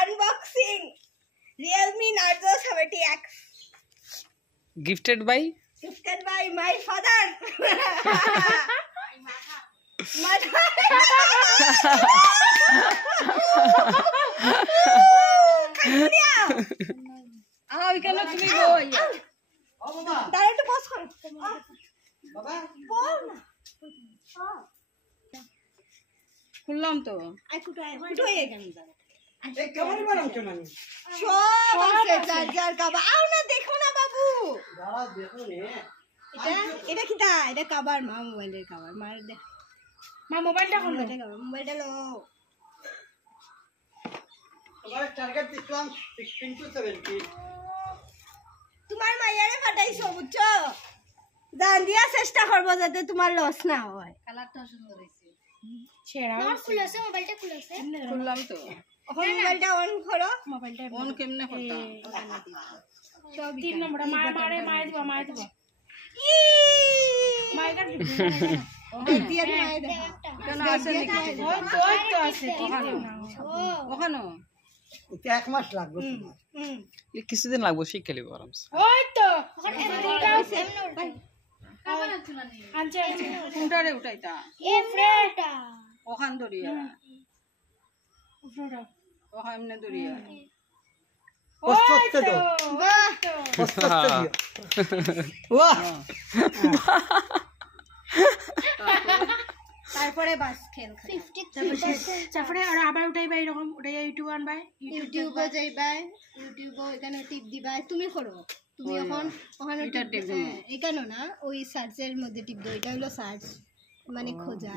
Unboxing Realme Narzo 70X gifted by my father. খুললাম তো দেখো না বাবু এটা কি এটা কভার মা মোবাইলের কভার মার দে মা মোবাইলটা কোন মোবাইলটা লো তোমার টার্গেট দিলাম 16 to 17 তোমার মাইয়ারে ফাটাইছো বুঝছো জান দিয়া চেষ্টা করব যাতে তোমার লস না হয় কালারটা সুন্দর হইছে ছেড়া খুলেছে মোবাইলটা খুলেছে খুললাম তো এখন মোবাইলটা অন করো মোবাইলটা অন কেমনে করতাম সব 3 নম্বর মায়ে দিবা ই মাইগার দিয়া মায়ে দে কেন আছে নাকি তো আছে ওখানে এটা এক মাস লাগবে তোমার কিছুদিন লাগবে শিখে লিব আরামসে ওই তো ওখানে এটা আছে আনছে কোনটারে উঠাইতা এ ফ্রেটা ওখান দরিয়া ফ্রেটা ওখান এমনে দরিয়া প্রস্তুত তো বাহ প্রস্তুত দিও বাহ তারপরে বাস খেল 53% তারপরে আর আবার উঠাইবা এরকম উঠাইয়া ইউটিউব আনবাই ইউটিউবে যাইবা ইউটিউবে এখানে টিপ দিবা তুমি করো তুমি এখন ওখানে এটা টিপ এখানে না ওই সার্চের মধ্যে টিপ দাও এটা হলো সার্চ মানে খোঁজা